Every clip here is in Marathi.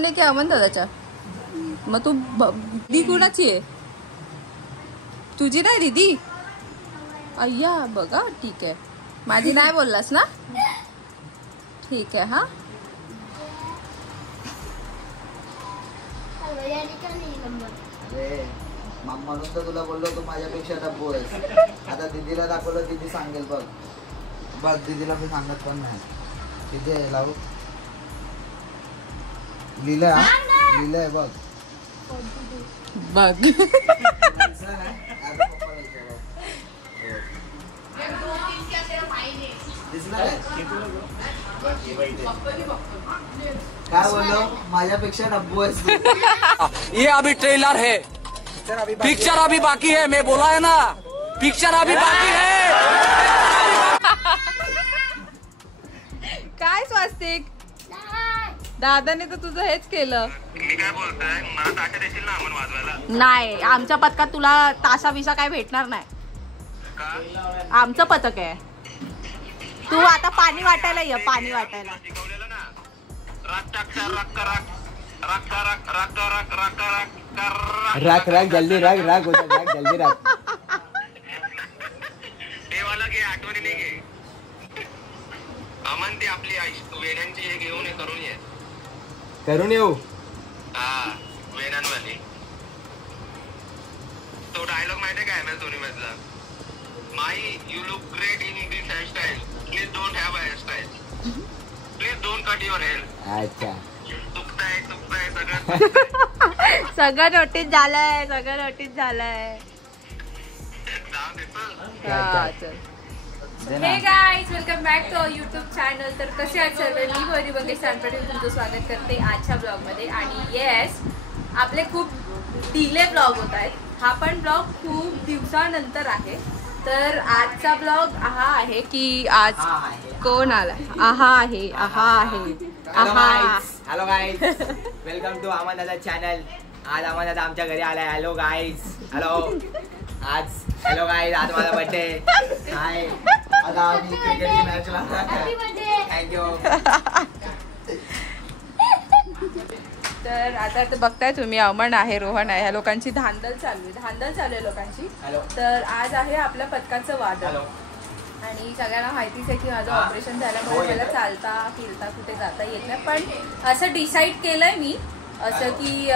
नाही की अमन दादाच्या. मग तू दीदी कुणाची आहे? तुझी नाही दीदी? अय्या बघा, ठीक आहे. माझी नाही बोललास ना? ठीक आहे. हा म्हणून तर तुला बोललो तू माझ्यापेक्षा डब्बू आहेस. आता दीदीला दाखवलं, दीदी सांगेल. बघ बघ, दीदीला मी सांगत पण नाही. किती आहे लावू? लिहिलंय बघ बघ. काय बोललो? माझ्यापेक्षा डब्बू आहेस. ये अभी ट्रेलर है, पिक्चर अभी बाकी है. मैं बोला है ना, पिक्चर अभी बाकी है. काय स्वास्तिक, दादाने तर तुझं हेच केलं. काय बोलतोय? मला ताशा देशील ना अमन वाजवायला? नाही, आमच्या पथकात तुला ताशा बिशा काय भेटणार नाही. आमचं पथक आहे. तू आता पाणी वाटायला ये, पाणी वाटायला. शिकवलेलं ना, राग राख जल्दी राख जल्दी राख. ते वाला घे, आठवणी नाही घे. अमन ती आपली वेड्यांची हे घेऊन करून येऊ. हा, वेड्यांवाली. तो डायलॉग माहिती आहे का MS धोनी मधला? My you look great in this hairstyle. Please don't have a hairstyle. Please don't cut your hair. अच्छा, चुकताय सगळं. सगळं नोटीस झालंय, सगळं नोटीस झालंय. Hey guys, welcome back to our YouTube channel. तर कसे आहेत सर्व? मी भरी बंगेश पाटील तुमचं स्वागत करते आजच्या ब्लॉगमध्ये. आणि येस, आपले खूप डिले ब्लॉग होत आहेत. हा पण ब्लॉग खूप दिवसानंतर आहे. तर आजचा ब्लॉग हा आहे की आज कोण आला? Hello guys, welcome to Aman Dada channel. आज अमन दादा आमच्या घरी आलाय. हॅलो गाईज, हॅलो गाईज, आज माझा बर्थडे. हाय, आता आम्ही क्रिकेटची मॅचला. थँक्यू. तर आता बघताय तुम्ही, अमन आहे, रोहन आहे, ह्या लोकांची धांदल चालू आहे लोकांची. तर आज आहे आपल्या पथकाचं वादळ. आणि सगळ्यांना माहितीच आहे की माझं ऑपरेशन झाल्यामुळे मला चालता फिरता कुठे जाता येत नाही. पण असं डिसाईड केलंय मी असं की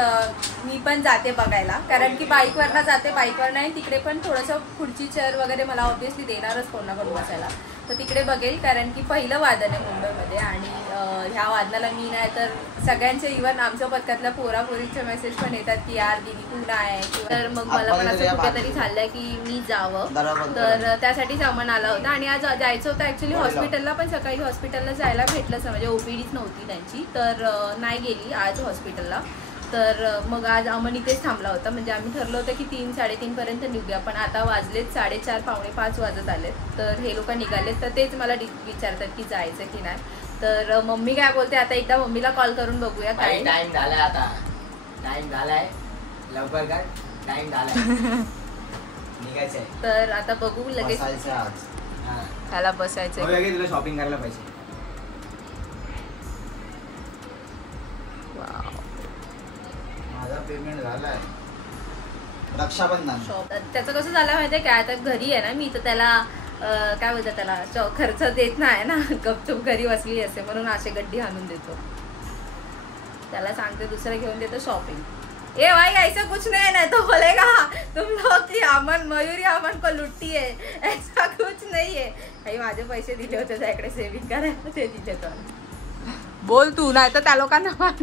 मी पण जाते बघायला. कारण की बाईकवरनं जाते, बाईकवर नाही. तिकडे पण थोडंसं पुढची चेअर वगैरे मला ऑब्व्हियसली देणारच कोणाकडून बसायला. तर तिकडे बघेल. कारण की पहिलं वादन आहे मुंबईमध्ये. आणि ह्या वादनाला मी नाही तर सगळ्यांचे, इव्हन आमच्या पथकातल्या पोरापोरींचे मेसेज पण येतात की यार दिदी तू नाही. तर मग मला पण असं कुठेतरी झालंय की मी जावं. तर त्यासाठीच अमन आला होता. आणि आज जायचं होतं ऍक्च्युली हॉस्पिटलला. पण सकाळी हॉस्पिटलला जायला भेटलंच म्हणजे OPDच नव्हती त्यांची. तर नाही गेली आज हॉस्पिटलला. तर मग आज अमन इथेच थांबला होता. म्हणजे आम्ही ठरलं होतं की 3-3:30 पर्यंत निघूया. पण आता वाजलेत 4:30 पावणे 5 वाजत आलेत. तर हे लोक निघालेत. तर तेच मला विचारतात की जायचं की नाही. तर मम्मी काय बोलते, आता एकदा मम्मीला कॉल करून बघूया. काय टाइम झालाय, आता टाइम झालाय, लवकर कर, टाइम झालाय, निघायचंय. तर आता बघू लगेच. त्याला बसायचंय. तुला शॉपिंग करायला पाहिजे. माझा पेमेंट झालाय. रक्षाबंधन त्याचं कसं झालं माहितीये काय, आता घरी आहे ना मी, तर त्याला काय बोलतात, त्याला खर्च देत नाही ना. गपचूप घरी बसली असते म्हणून असे गड्डी आणून देतो. त्याला सांगते दुसरं घेऊन देतो शॉपिंग. ए भाई ऐसा कुछ नहीं तो बोलेगा तुम लोग की अमन मयूरी अमन को लुट्टी है. ऐसा कुछ नहीं है. काही माझे पैसे दिले होते त्याकडे सेविंग करायला, ते दिले. तर बोल तू, नाही तर त्या लोकांना वाट.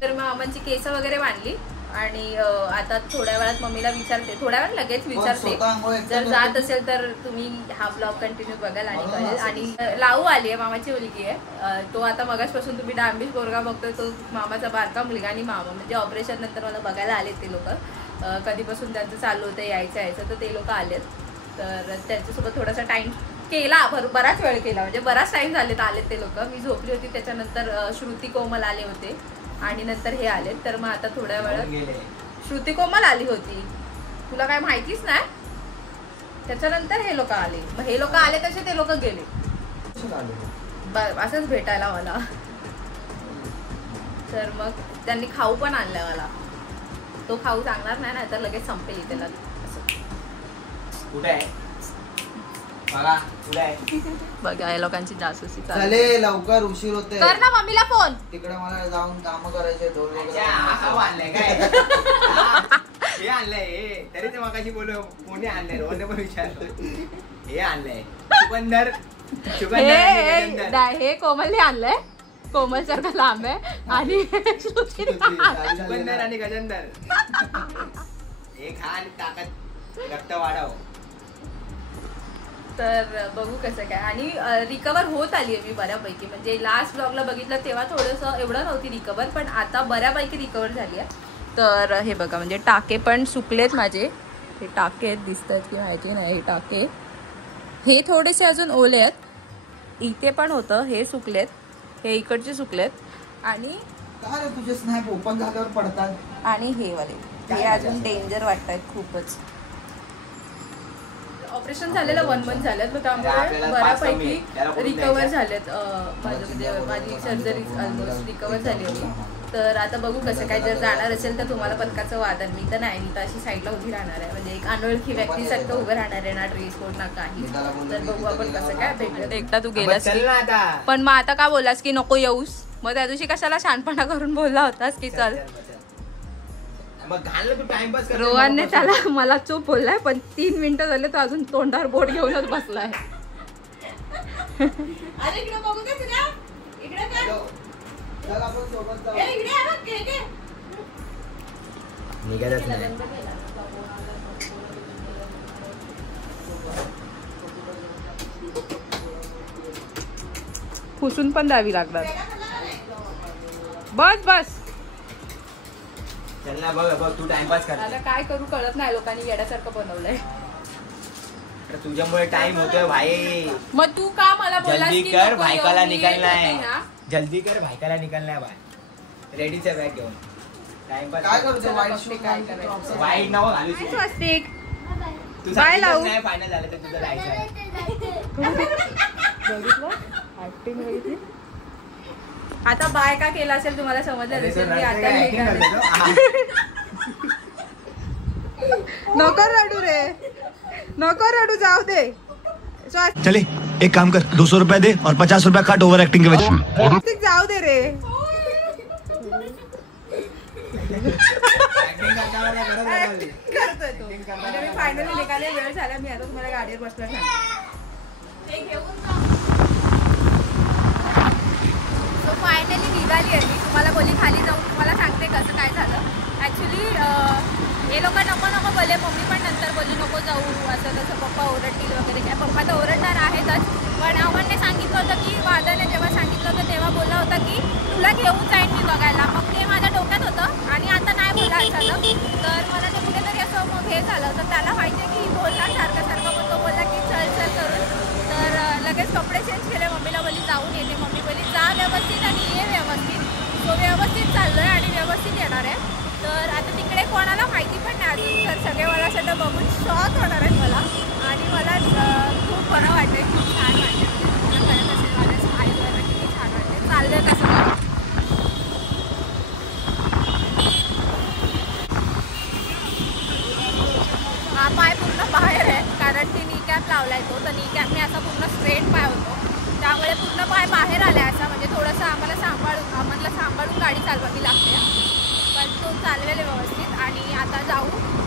तर मग अमनची केस वगैरे बांधली. आणि आता थोड्या वेळात मम्मीला विचारते, थोड्या वेळ लगेच विचारते. जर जात असेल तर तुम्ही हा ब्लॉग कंटिन्यू बघाल आणि कळेल. आणि लावू आली आहे, मामाची मुलगी आहे. तो आता मगासपासून तुम्ही डांबीश पोरगा बघतोय, तो मामाचा बारका मुलगा. आणि मामा म्हणजे ऑपरेशन नंतर मला बघायला आलेत ते लोक. कधीपासून त्यांचं चालू होतं यायचं तर ते लोक आलेत. तर त्यांच्यासोबत थोडासा टाइम केला, बराच वेळ केला. म्हणजे बराच टाइम आलेत ते लोक. मी झोपली होती. त्याच्यानंतर श्रुती कोमल आले होते आणि नंतर हे आले. तर मग आता थोड्या वेळात श्रुती कोमल आली होती, तुला काय माहितीच नाही. त्याच्यानंतर हे लोक आले. मग हे लोक आले तसे ते लोक गेले. असंच भेटायला मला. तर मग त्यांनी खाऊ पण आणलाय मला. तो खाऊ सांगणार नाही ना तर लगेच संपेल इथे कुठे आहे बघा, कुठे आहे बघा या लोकांची जासूसी चालू. चले लवकर, उशीर होते. कर ना मम्मीला फोन. तिकडे मला जाऊन काम करायचे. ढोल वगैरे. आणलंय काय हे आणलंय हे. तरी ते मगाशी बोलू कोणी आणलंय रोहनने पण विचारलं. हे आणलंय चुकंदर. हे कोमलने आणलंय. कोमल सारखा लांब आहे आणि चुकंदर आणि गजंदर. हे खा आणि ताकद रक्त वाढव. तर बघू कसं काय. आणि रिकवर होत आली आहे मी बऱ्यापैकी. म्हणजे लास्ट ब्लॉगला बघितलं तेव्हा थोडंसं एवढं नव्हती रिकवर, पण आता बऱ्यापैकी रिकवर झाली आहे. तर हे बघा म्हणजे टाके पण सुकलेत माझे. हे टाके दिसत आहेत की माहिती नाही. हे टाके हे थोडेसे अजून ओले आहेत. इथे पण होतं हे सुकलेत. हे इकडचे सुकलेत. आणि काय तुझे स्नॅप ओपन झाल्यावर पडतात. आणि हे वाले हे अजून डेंजर वाटतात खूपच. ऑपरेशन झालेलं 1 month झालं, त्यामुळे बऱ्यापैकी रिकवर झालेत. माझं म्हणजे माझी सर्जरी ऑलमोस्ट रिकवर झाली होती. तर आता बघू कसं काय. जर जाणार असेल तर तुम्हाला पदकाचं वादन. मी तर नाही, मी तर अशी साईडला उभी राहणार आहे. म्हणजे एक अनोळखी व्यक्तीसारखं उभं राहणार आहे. ना ड्रेस कोड ना काही. तर बघू आपण कसं काय भेटलं. एकटा तू गेलास पण मग आता का बोललास की नको येऊस. मग त्या दिवशी कशाला शहाणपणा करून बोलला होतास की चल. रोहनने त्याला मला चूप बोललाय, पण 3 मिनिटं झाले तो अजून तोंडावर बोट घेऊनच बसलाय. निघालच नाही. पुसून पण द्यावी लागणार. बस बस चल ना. बघ बघ तू टाइमपास कर. आता काय करू कळत नाही. लोकांनी येड्यासारखं बनवलंय. तुझ्यामुळे टाइम होतोय भाई. मग तू का मला बोललास जल्दी की कर नको भाईकाला येऊ, मी येत निघाललाय. होते ना. जल्दी कर भाईकाला निघाललाय बाय. रेडीचा बॅग घेऊन टाइमपास काय करू ते चला वाईट बघते शूज काय घालून करायचं. वाईट नाव घालू. काय स्वस्तिक. तू बाय लावू. नाही फायनल झालं तर तुझं जायचं आहे. बघितलं ऍक्टिंग बघितली. आता बाय का केला असेल तुम्हाला समजलं असेल. मी आता नको रडू रे. नको रडू जाऊ दे. चले एक काम कर 200 रुपया दे और 50 रुपया काट ओवर एक्टिंग के वजह स्वस्तिक जाऊ दे रे. करतोय तो. म्हणजे मी फायनली निघाले. वेळ झाला. मी आता तुम्हाला गाडीवर बसला सांगते. सो फायनली निघाली आहे मी. तुम्हाला बोली खाली जाऊन तुम्हाला सांगते कसं काय झालं. ॲक्च्युली हे लोक नको नको बोले. मम्मी पण नंतर बोलली नको जाऊ असं तसं. पप्पा ओरडतील वगैरे काय. पप्पा तर ओरडणार आहेतच. पण अमनने सांगितलं होतं की वादने जेव्हा सांगितलं होतं तेव्हा बोलला होता की तुला घेऊन जाईन मी बघायला. मग ते माझ्या डोक्यात होतं आणि आता नाही बोलला झालं. तर मला ते कुठेतरी असं मग हे झालं. तर त्याला माहिती आहे की बोलला सारखं सारखं. पण तो बोलला की चल चल करून. तर लगेच कपडे चेंज केले. मम्मीला बोलली जाऊन येते. मम्मी बोलली जा व्यवस्थित आणि ये व्यवस्थित. तो व्यवस्थित चाललो आहे आणि व्यवस्थित येणार आहे. तर आता तिकडे कोणाला माहिती पण नाही अजून. तर सगळे मला सगळं बघून शॉक होणार आहेत मला. आणि मला खूप बरं वाटतंय. खूप छान वाटतं. खरंच असेल माझ्या स्माईल वगैरे किती छान वाटते. चाललं आहे कसं. हा पाय पूर्ण बाहेर आहे कारण की नी कॅप लावलाय तो. तर नी कॅपने असा पूर्ण स्ट्रेट पाय होतो. त्यामुळे पूर्ण पाय बाहेर आलाय असा. म्हणजे थोडंसं आम्हाला सांभाळून गाडी चालवावी लागते. पण तो चालवेल व्यवस्थित. आणि आता जाऊ.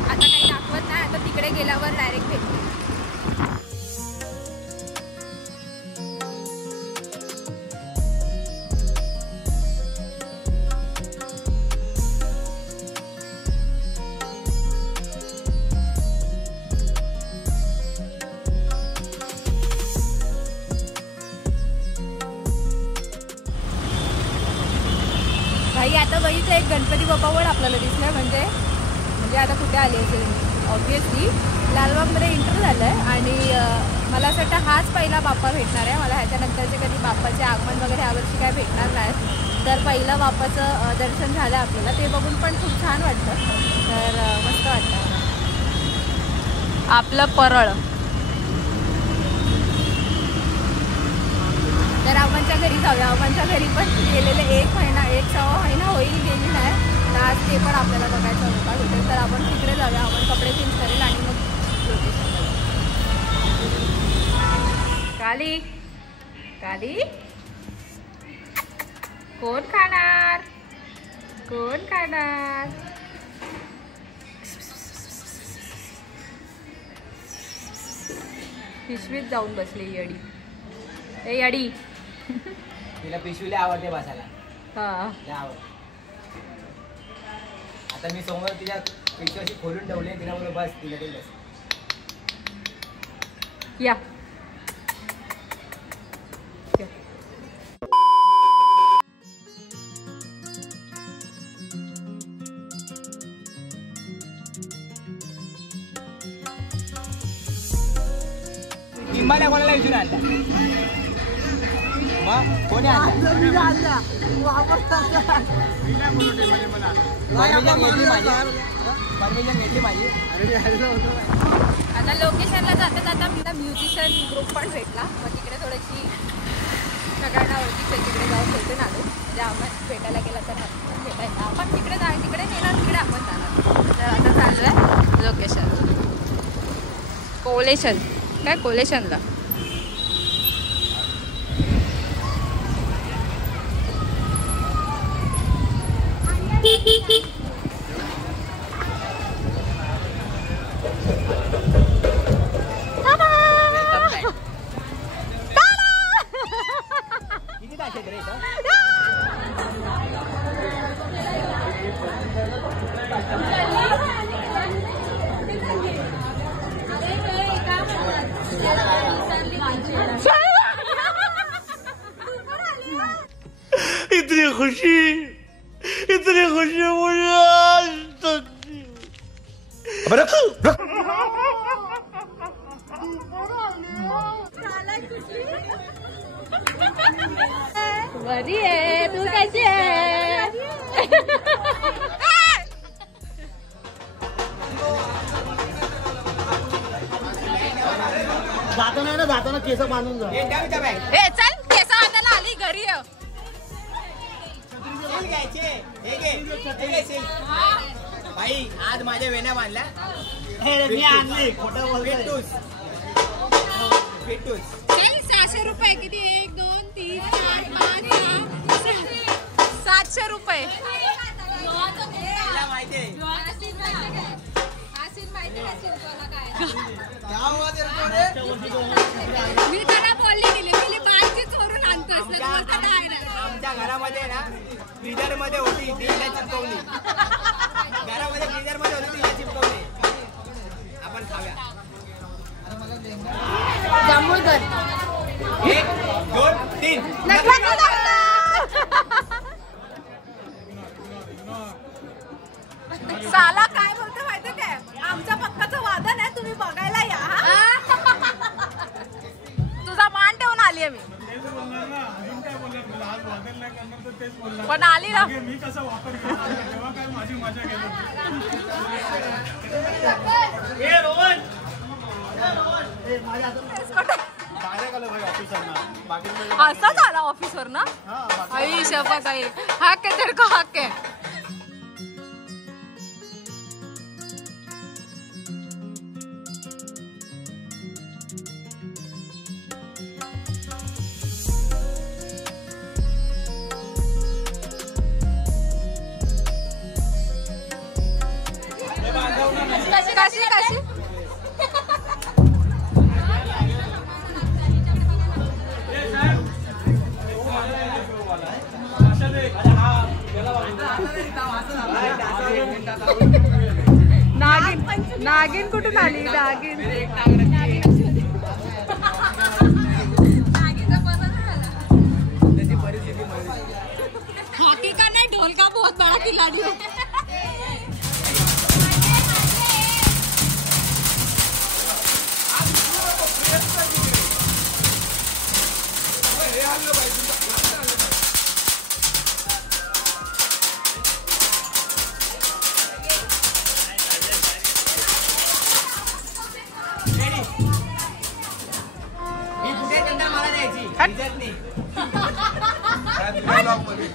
आता काही दाखवत नाही. आता तिकडे गेल्यावर डायरेक्ट भेटू. भाई आता बघितलं एक गणपती बाप्पावर आपल्याला दिसलं. म्हणजे आता कुठे आली असेल. ऑब्वियसली लालबागमध्ये एंटर झालं आहे. आणि मला असं वाटतं हाच पहिला बाप्पा भेटणार आहे मला. ह्याच्यानंतरचे कधी बाप्पाचे आगमन वगैरे यावर्षी काय भेटणार नाहीत. तर पहिलं बाप्पाचं दर्शन झालं आपल्याला. ते बघून पण खूप छान वाटतं. तर मस्त वाटतं. आपलं परळ तर अमनच्या घरी जाऊया. अमनच्या घरी पण गेलेले 1 महिना 1.25 महिना होईल गेली नाही. तर आज ते पण आपल्याला बघायचं होता कुठे. तर आपण तिकडे जाऊया. अमन कपडे चेंज करेल आणि मग लोकेशन काली काली कोण खाणार कोण खाणार. पिशवीत जाऊन बसली येडी. ए येडी. तिला पिशवीला आवडते बसायला. हा लय आवडते. आता मी समोर तिच्या पिशवी अशी खोलून ठेवली. तिला बोललो बस तिला ते बस. या किंबाला कोणाला विचारून आणला. मग कोणी आणला. परमिशन घेतली माझी. आता लोकेशनला जाता जाता मला म्युझिशियन ग्रुप पण भेटला. मग तिकडे थोडीशी सगळ्यांना ओळखीच आहे. तिकडे जाऊन भेटून आलो. म्हणजे आपण भेटायला गेला तर भेटायला आपण तिकडे तिकडे नेणार तिकडे आपण जाणार. तर आता चालू आहे लोकेशन कोलेशन. काय कोलेशनला किती तास आहेत रे इथं. इतनी खुशी मुझे आज तक। अबे रख रख। बरी आहे. तू कशी आहे. जाताना केस बांधून जा. ए चल केस बांधायला आली घरी ये. भाई आज माझ्या वेण्या बांधल्या. मी आणली खोटं बोलतोय. पेटूस 600 रुपये. किती 1 2 3 4 5 6 700 रुपये. मी त्याला बोलली गेली बालची चोरून आणतोस. आमच्या घरामध्ये ना फ्रीजर मध्ये होती ती चिपकवली. घरामध्ये फ्रीजर मध्ये होती ती चिपकवली. आपण खाऊया. जांभूळकर 1 2 3 साला काय बोलतो माहिती काय. आमच्या पक्काचं वादन आहे. तुम्ही बघायला या. तुझा मान ठेवून आली आहे मी. पण आली ना. मी कसा वापर केला तेव्हा काय माझी मजा गेली. असा झाला ऑफिसवर ना. आई शपथ आहे. हाक आहे तर का हाक आहे. कशी कशी नागिन कुठून आली. नागिन हॉकी का नहीं ढोल का बहुत बड़ा खिलाड़ी है. मध्ये.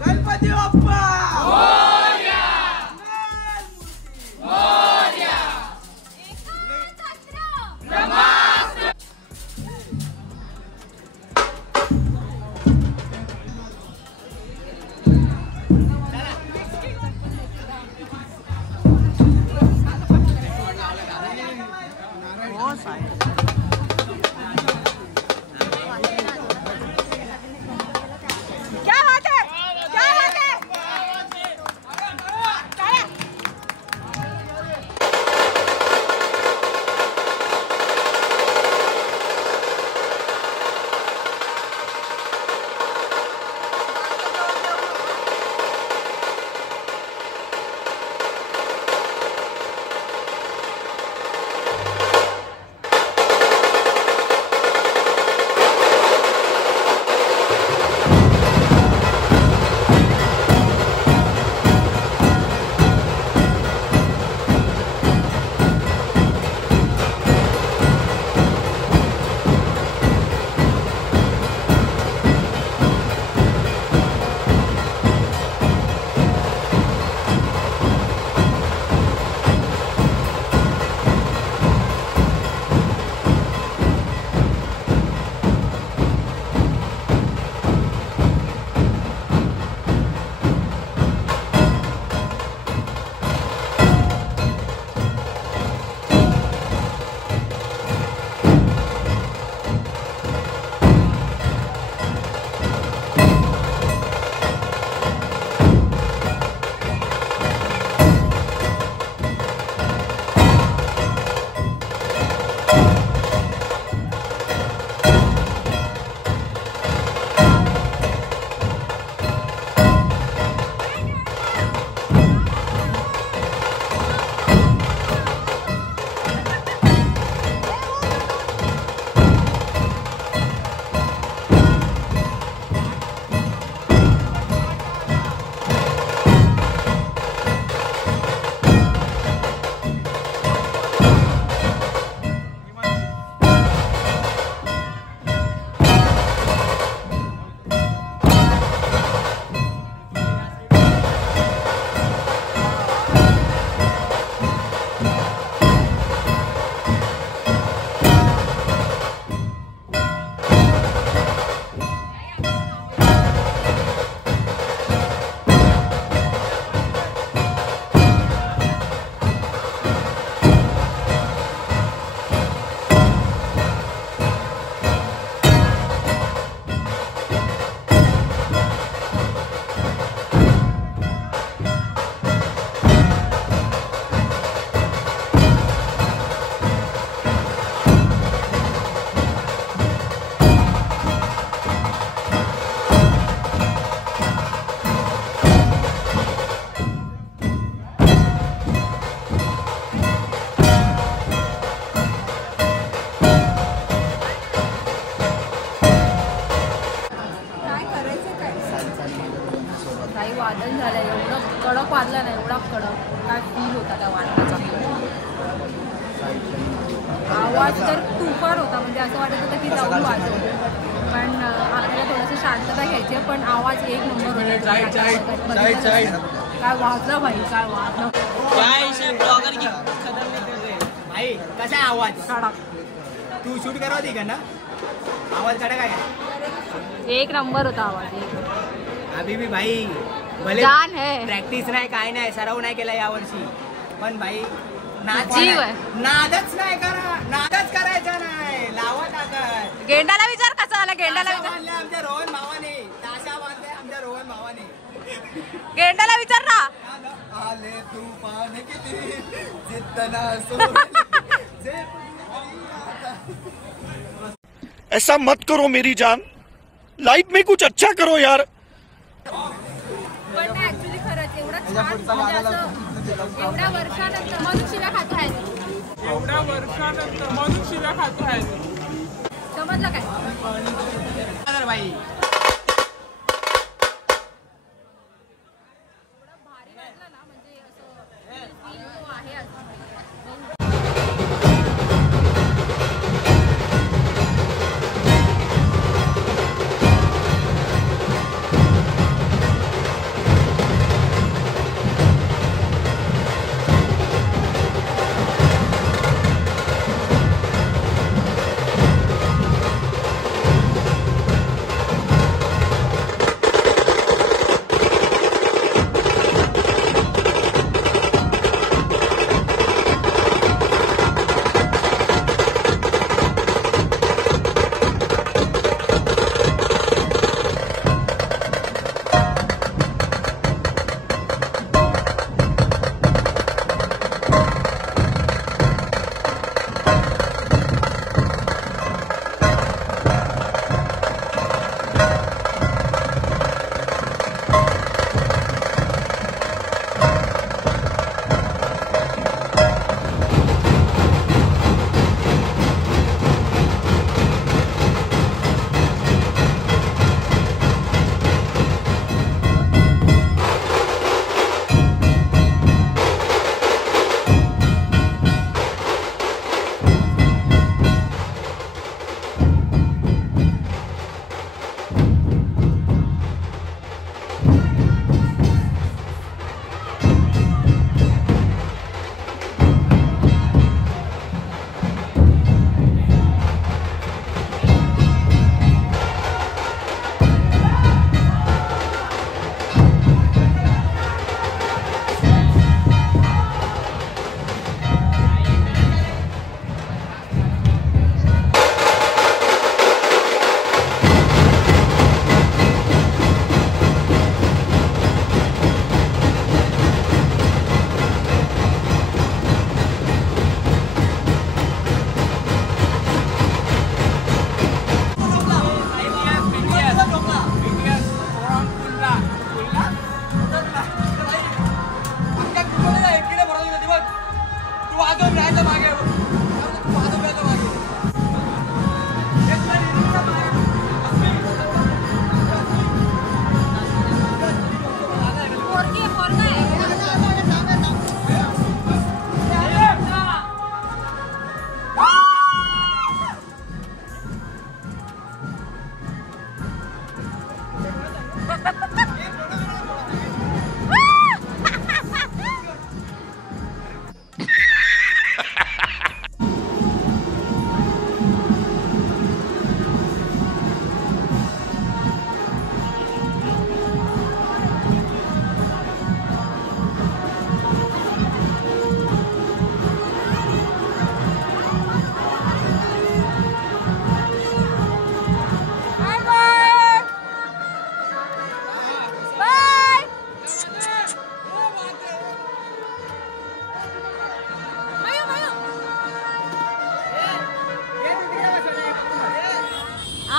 गणपती बाप्पा वादळ झालं, एवढं कडक वाजलं नाही, एवढा कडक काय फील होता त्या वादळाचा. आवाज तर तुफान होता, म्हणजे असं वाटत होतं की जाऊन वाजवलं, पण आपल्याला थोडंसं शांतता घ्यायची आहे, पण आवाज एक नंबर होता. काय वाजलं भाई, काय वाजलं. भाई कसा आवाज कडक. तू शूट करत होती का ना? आवाज कडक आहे. एक नंबर होता आवाज. अभी भी भाई भले जान है. प्रॅक्टिस नाही काय नाही सराव नाही केला यावर्षी पण भाई जीव आहे. नादच नाही करा नादच करायचा नाही लावा टाकत. गेंडाला विचार कसा आला. गेंडाला विचार. आमच्या रोहन भावाने ताशा बांधले आमच्या रोहन भावाने. गेंडाला विचार ना. आले तूफान किती जितना ऐसा मत करो मेरी जान, लाइफ में कुछ अच्छा करो यार. पण ऍक्च्युली खरंच एवढं छान म्हणजे असं एवढ्या वर्षानंतर मनुष्यला खातो आहे. एवढ्या वर्षानंतर मनुष्यला खातो आहे. समजलं काय भाई. भारी वाटलं ना म्हणजे असं feel जो आहे असं.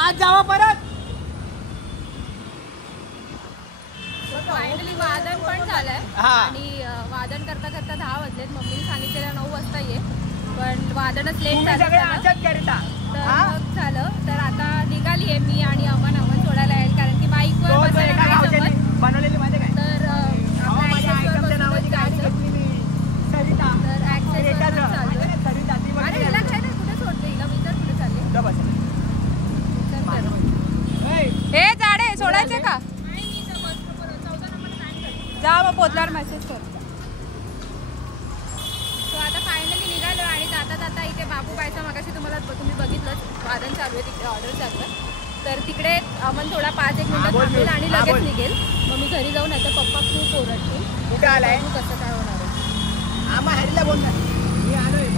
आज जावा परत. फायनली वादन पण झालंय आणि वादन करता करता 10 वाजलेत. मम्मीने सांगितलेलं 9 वाजता ये पण वादनच लेट झालं तर मग झालं. तर आता निघाली आहे मी आणि अमन सोडायला येईल कारण की बाईकवर बनवलेली माझे काय तर अरे हिला काय नाही कुठे सोडते हिला विचार कुठे चालले. हे झाडे सोडायचे का जा मग पोचल्यावर मेसेज कर. सो आता फायनली निघालो आणि जाता जाता इथे बाबूबाईचा मगाशी तुम्ही बघितलं वादन चालू आहे तिकडे ऑर्डर चालू आहे तर तिकडे अमन थोडा 5-1 मिनिटं थांबेल आणि लगेच निघेल. मग मी घरी जाऊन आता पप्पा खूप ओरडतील. कुठे आलाय? कसं काय होणार आहे. आम्हा हॅरीला बोल ना. मी आलोय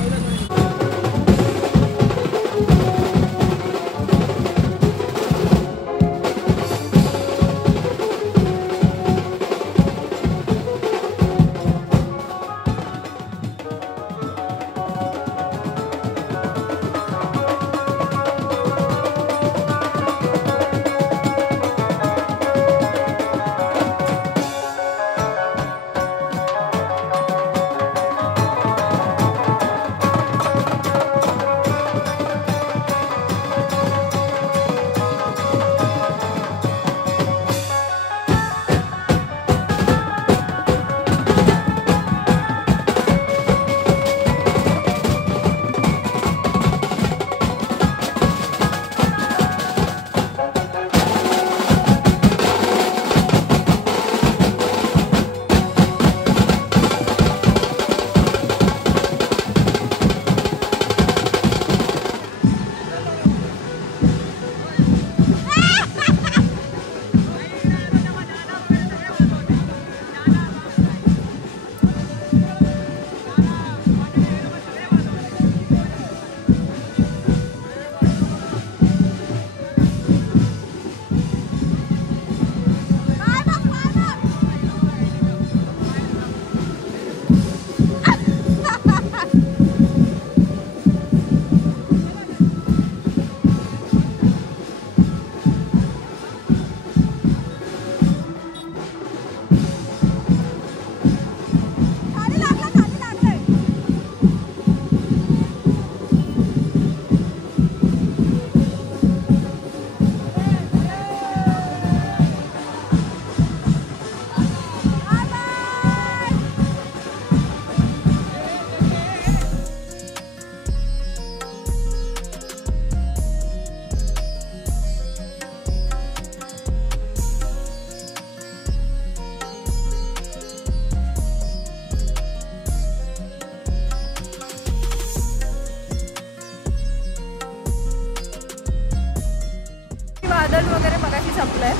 वादन वगैरे मगाशी संपलंय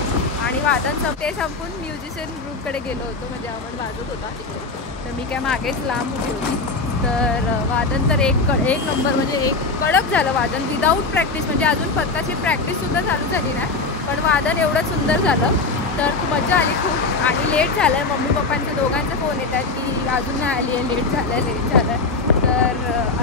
आणि वादन ते संपून म्युझिशियन ग्रुपकडे गेलो होतो. म्हणजे अमन वाजत होता तिकडे, तर मी काय मागेच लांब उभी होती. तर वादन तर एक नंबर, म्हणजे एक कडक झालं वादन विदाऊट प्रॅक्टिस. म्हणजे अजून पथकाची प्रॅक्टिससुद्धा चालू झाली नाही, पण वादन एवढं सुंदर झालं. तर मजा आली खूप. आणि लेट झालं आहे, मम्मी पप्पांचे दोघांचे फोन येत आहेत की अजून नाही आली आहे, लेट झालं आहे. तर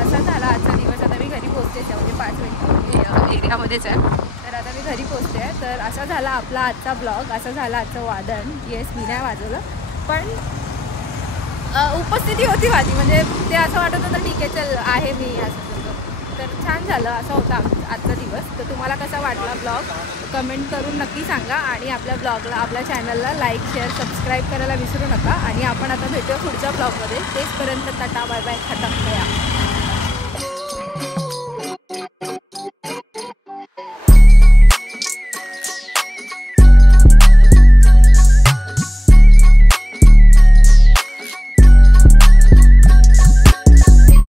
असा झाला आजचा दिवस. आता मी घरी पोहोचतेच आहे, म्हणजे 5 मिनिटं एरियामध्येच आहे. तर आता मी घरी पोहोचते आहे. तर असा झाला आपला आजचा ब्लॉग, असा झाला आजचं वादन. येस, मी नाही वाजवलं, पण उपस्थिती होती माझी. म्हणजे ते असं वाटत होतं ठीक आहे चल आहे मी असं. तर छान झालं, असा होता आजचा दिवस. तर तुम्हाला कसा वाटला ब्लॉग कमेंट करून नक्की सांगा. आणि आपल्या ब्लॉगला, आपल्या चॅनलला लाईक, शेअर, सबस्क्राईब करायला विसरू नका. आणि आपण आता भेटूया पुढच्या ब्लॉगमध्ये. तेचपर्यंत टाटा, बाय बाय, खटक गया.